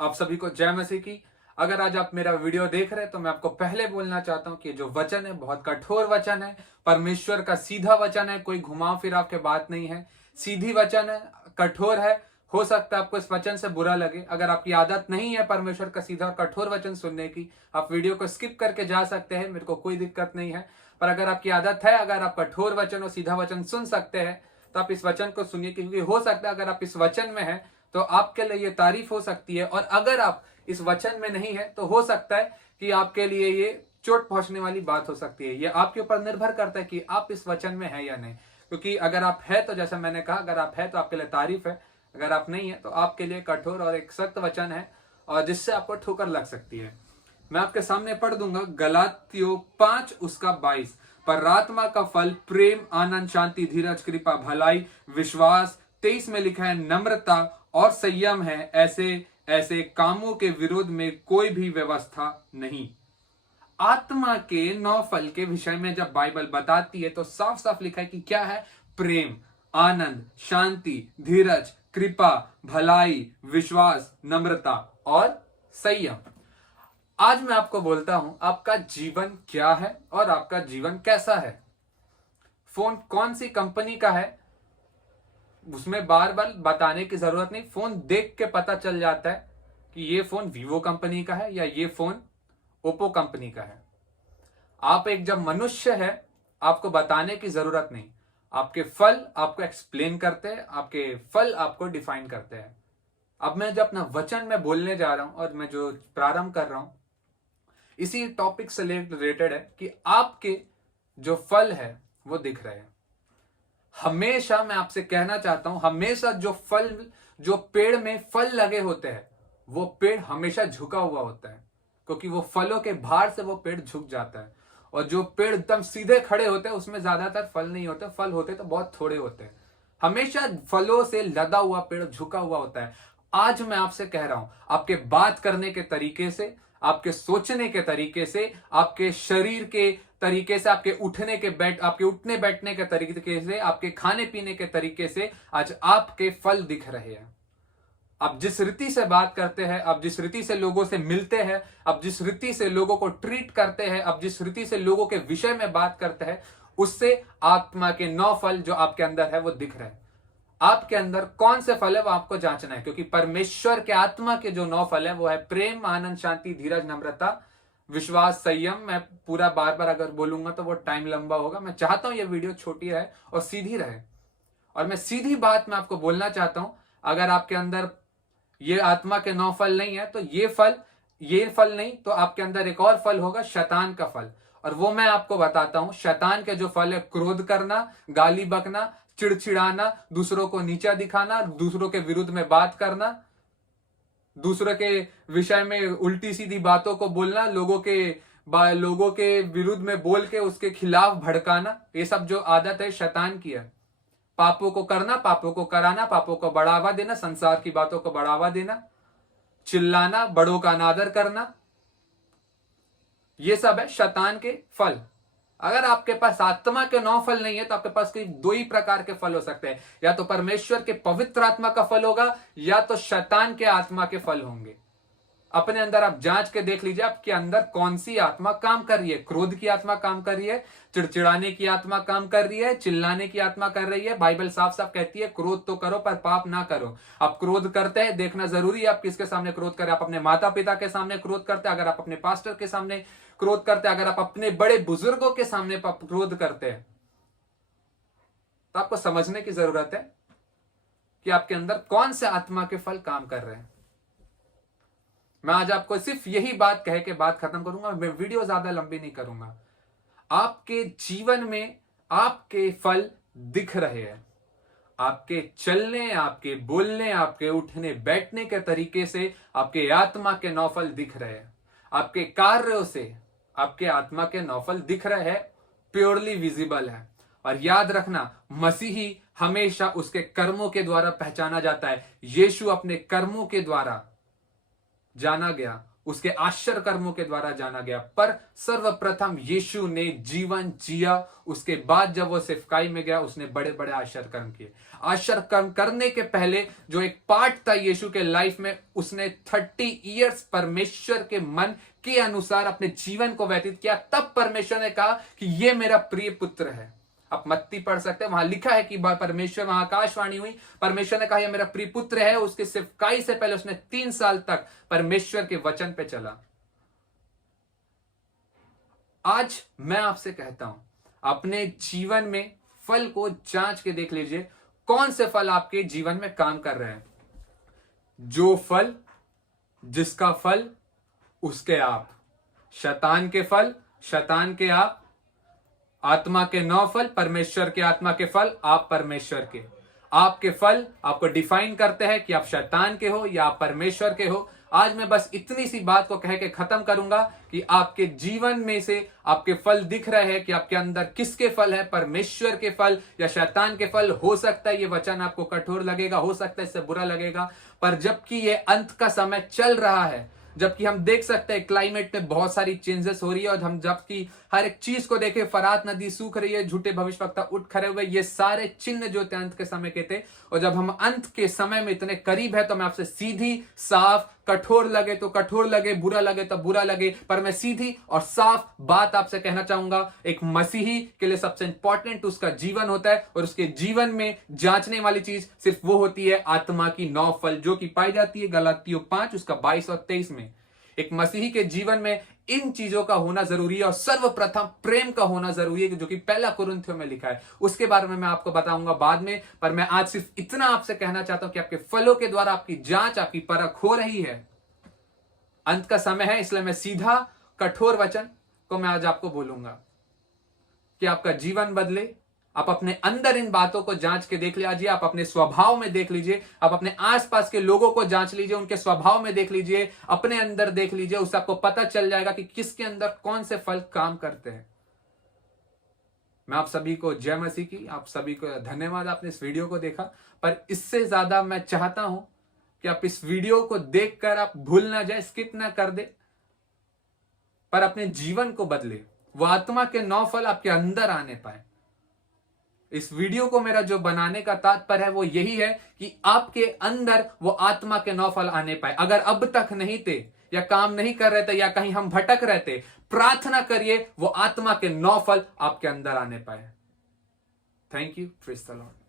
आप सभी को जय मसीह की। अगर आज आप मेरा वीडियो देख रहे हैं तो मैं आपको पहले बोलना चाहता हूं कि जो वचन है बहुत कठोर वचन है, परमेश्वर का सीधा वचन है, कोई घुमाव फिराव के बात नहीं है, सीधी वचन है, कठोर है। हो सकता है आपको इस वचन से बुरा लगे। अगर आपकी आदत नहीं है परमेश्वर का सीधा और कठोर वचन सुनने की, आप वीडियो को स्किप करके जा सकते हैं, मेरे को कोई दिक्कत नहीं है। पर अगर आपकी आदत है, अगर आप कठोर वचन और सीधा वचन सुन सकते हैं तो आप इस वचन को सुनिए, क्योंकि हो सकता है अगर आप इस वचन में हैं तो आपके लिए ये तारीफ हो सकती है, और अगर आप इस वचन में नहीं है तो हो सकता है कि आपके लिए ये चोट पहुंचने वाली बात हो सकती है। ये आपके ऊपर निर्भर करता है कि आप इस वचन में है या नहीं। क्योंकि अगर आप है तो जैसा मैंने कहा, अगर आप है तो आपके लिए तारीफ है, अगर आप नहीं है तो आपके लिए कठोर और एक सख्त वचन है, और जिससे आपको ठोकर लग सकती है। मैं आपके सामने पढ़ दूंगा गलातियों 5 उसका 22। पर आत्मा का फल प्रेम, आनंद, शांति, धीरज, कृपा, भलाई, विश्वास। 23 में लिखा है नम्रता और संयम है। ऐसे ऐसे कामों के विरोध में कोई भी व्यवस्था नहीं। आत्मा के 9 फल के विषय में जब बाइबल बताती है तो साफ साफ लिखा है कि क्या है? प्रेम, आनंद, शांति, धीरज, कृपा, भलाई, विश्वास, नम्रता और संयम। आज मैं आपको बोलता हूं आपका जीवन क्या है और आपका जीवन कैसा है। फोन कौन सी कंपनी का है उसमें बार बार बताने की जरूरत नहीं। फोन देख के पता चल जाता है कि ये फोन वीवो कंपनी का है या ये फोन ओप्पो कंपनी का है। आप एक जब मनुष्य है, आपको बताने की जरूरत नहीं। आपके फल आपको एक्सप्लेन करते हैं, आपके फल आपको डिफाइन करते हैं। अब मैं जब अपना वचन में बोलने जा रहा हूं और मैं जो प्रारंभ कर रहा हूं इसी टॉपिक से रिलेटेड है कि आपके जो फल है वो दिख रहे हैं। हमेशा मैं आपसे कहना चाहता हूं, हमेशा जो पेड़ में फल लगे होते हैं वो पेड़ हमेशा झुका हुआ होता है, क्योंकि वो फलों के भार से वो पेड़ झुक जाता है। और जो पेड़ एकदम सीधे खड़े होते हैं उसमें ज्यादातर फल नहीं होते, फल होते तो बहुत थोड़े होते हैं। हमेशा फलों से लदा हुआ पेड़ झुका हुआ होता है। आज मैं आपसे कह रहा हूं, आपके बात करने के तरीके से, आपके सोचने के तरीके से, आपके शरीर के तरीके से, आपके उठने बैठने के तरीके से, आपके खाने पीने के तरीके से आज आपके फल दिख रहे हैं। आप जिस रीति से बात करते हैं, आप जिस रीति से लोगों से मिलते हैं, आप जिस रीति से लोगों को ट्रीट करते हैं, आप जिस रीति से लोगों के विषय में बात करते हैं, उससे आत्मा के 9 फल जो आपके अंदर है वो दिख रहे हैं। आपके अंदर कौन से फल है वो आपको जांचना है, क्योंकि परमेश्वर के आत्मा के जो 9 फल है वो है प्रेम, आनंद, शांति, धीरज, नम्रता, विश्वास, संयम। मैं पूरा बार बार अगर बोलूंगा तो वो टाइम लंबा होगा। मैं चाहता हूं ये वीडियो छोटी रहे और सीधी रहे, और मैं सीधी बात में आपको बोलना चाहता हूं। अगर आपके अंदर ये आत्मा के 9 फल नहीं है तो ये फल नहीं तो आपके अंदर एक और फल होगा, शैतान का फल। और वो मैं आपको बताता हूं। शैतान के जो फल है, क्रोध करना, गाली बकना, चिड़चिड़ाना, दूसरों को नीचा दिखाना, दूसरों के विरुद्ध में बात करना, दूसरों के विषय में उल्टी सीधी बातों को बोलना, लोगों के विरुद्ध में बोल के उसके खिलाफ भड़काना, ये सब जो आदत है शैतान की है। पापों को करना, पापों को कराना, पापों को बढ़ावा देना, संसार की बातों को बढ़ावा देना, चिल्लाना, बड़ों का अनादर करना, ये सब है शैतान के फल। अगर आपके पास आत्मा के 9 फल नहीं है तो आपके पास कोई 2 ही प्रकार के फल हो सकते हैं। या तो परमेश्वर के पवित्र आत्मा का फल होगा या तो शैतान के आत्मा के फल होंगे। अपने अंदर आप जांच के देख लीजिए आपके अंदर कौन सी आत्मा काम कर रही है। क्रोध की आत्मा काम कर रही है, चिड़चिड़ाने की आत्मा काम कर रही है, चिल्लाने की आत्मा कर रही है। बाइबल साफ साफ कहती है क्रोध तो करो पर पाप ना करो। आप क्रोध करते हैं, देखना जरूरी है आप किसके सामने क्रोध करें। आप अपने माता पिता के सामने क्रोध करते हैं, अगर आप अपने पास्टर के सामने क्रोध करते हैं, अगर आप अपने बड़े बुजुर्गों के सामने क्रोध करते हैं, तो आपको समझने की जरूरत है कि आपके अंदर कौन से आत्मा के फल काम कर रहे हैं। मैं आज आपको सिर्फ यही बात कह के बात खत्म करूंगा। मैं वीडियो ज्यादा लंबी नहीं करूंगा। आपके जीवन में आपके फल दिख रहे हैं। आपके चलने, आपके बोलने, आपके उठने बैठने के तरीके से आपके आत्मा के 9 फल दिख रहे हैं। आपके कार्यों से आपके आत्मा के 9 फल दिख रहे हैं, प्योरली विजिबल है। और याद रखना, मसीही हमेशा उसके कर्मों के द्वारा पहचाना जाता है। यीशु अपने कर्मों के द्वारा जाना गया, उसके आश्चर्य कर्मों के द्वारा जाना गया। पर सर्वप्रथम यीशु ने जीवन जिया, उसके बाद जब वो सिफकाई में गया उसने बड़े बड़े आश्चर्य कर्म किए। आश्चर्य कर्म करने के पहले जो एक पार्ट था यीशु के लाइफ में, उसने 30 इयर्स परमेश्वर के मन के अनुसार अपने जीवन को व्यतीत किया। तब परमेश्वर ने कहा कि ये मेरा प्रिय पुत्र है। आप मत्ती पढ़ सकते हैं, वहां लिखा है कि परमेश्वर, वहां आकाशवाणी हुई, परमेश्वर ने कहा यह मेरा प्रिय पुत्र है। उसके सिफकाई से पहले उसने 3 साल तक परमेश्वर के वचन पे चला। आज मैं आपसे कहता हूं, अपने जीवन में फल को जांच के देख लीजिए, कौन से फल आपके जीवन में काम कर रहे हैं। जो फल, जिसका फल उसके आप, शैतान के फल शैतान के आप, आत्मा के 9 फल, परमेश्वर के आत्मा के फल आप परमेश्वर के। आपके फल आपको डिफाइन करते हैं कि आप शैतान के हो या आप परमेश्वर के हो। आज मैं बस इतनी सी बात को कह के खत्म करूंगा कि आपके जीवन में से आपके फल दिख रहे हैं कि आपके अंदर किसके फल है, परमेश्वर के फल या शैतान के फल। हो सकता है ये वचन आपको कठोर लगेगा, हो सकता है इससे बुरा लगेगा, पर जबकि ये अंत का समय चल रहा है, जबकि हम देख सकते हैं क्लाइमेट में बहुत सारी चेंजेस हो रही है, और हम जबकि हर एक चीज को देखें, फरात नदी सूख रही है, झूठे भविष्यवक्ता उठ खड़े हुए, ये सारे चिन्ह जो थे अंत के समय के थे। और जब हम अंत के समय में इतने करीब है, तो मैं आपसे सीधी साफ, कठोर लगे तो कठोर लगे, बुरा लगे तो बुरा लगे, पर मैं सीधी और साफ बात आपसे कहना चाहूंगा। एक मसीही के लिए सबसे इंपॉर्टेंट उसका जीवन होता है, और उसके जीवन में जांचने वाली चीज सिर्फ वो होती है आत्मा की 9 फल, जो कि पाई जाती है गलातियों 5 उसका 22 और 23 में। एक मसीही के जीवन में इन चीजों का होना जरूरी है, और सर्वप्रथम प्रेम का होना जरूरी है, जो कि पहला कुरिन्थियों में लिखा है। उसके बारे में मैं आपको बताऊंगा बाद में, पर मैं आज सिर्फ इतना आपसे कहना चाहता हूं कि आपके फलों के द्वारा आपकी जांच, आपकी परख हो रही है। अंत का समय है, इसलिए मैं सीधा कठोर वचन को मैं आज आपको बोलूंगा कि आपका जीवन बदले। आप अपने अंदर इन बातों को जांच के देख लीजिए, आप अपने स्वभाव में देख लीजिए, आप अपने आसपास के लोगों को जांच लीजिए, उनके स्वभाव में देख लीजिए, अपने अंदर देख लीजिए, उससे आपको पता चल जाएगा कि किसके अंदर कौन से फल काम करते हैं। मैं आप सभी को जय मसीह की, आप सभी को धन्यवाद, आपने इस वीडियो को देखा। पर इससे ज्यादा मैं चाहता हूं कि आप इस वीडियो को देखकर आप भूल ना जाए, स्किप ना कर दे, पर अपने जीवन को बदले, वो आत्मा के 9 फल आपके अंदर आने पाए। इस वीडियो को मेरा जो बनाने का तात्पर्य है वो यही है कि आपके अंदर वो आत्मा के 9 फल आने पाए। अगर अब तक नहीं थे, या काम नहीं कर रहे थे, या कहीं हम भटक रहे थे, प्रार्थना करिए वो आत्मा के 9 फल आपके अंदर आने पाए। Thank you, praise the Lord.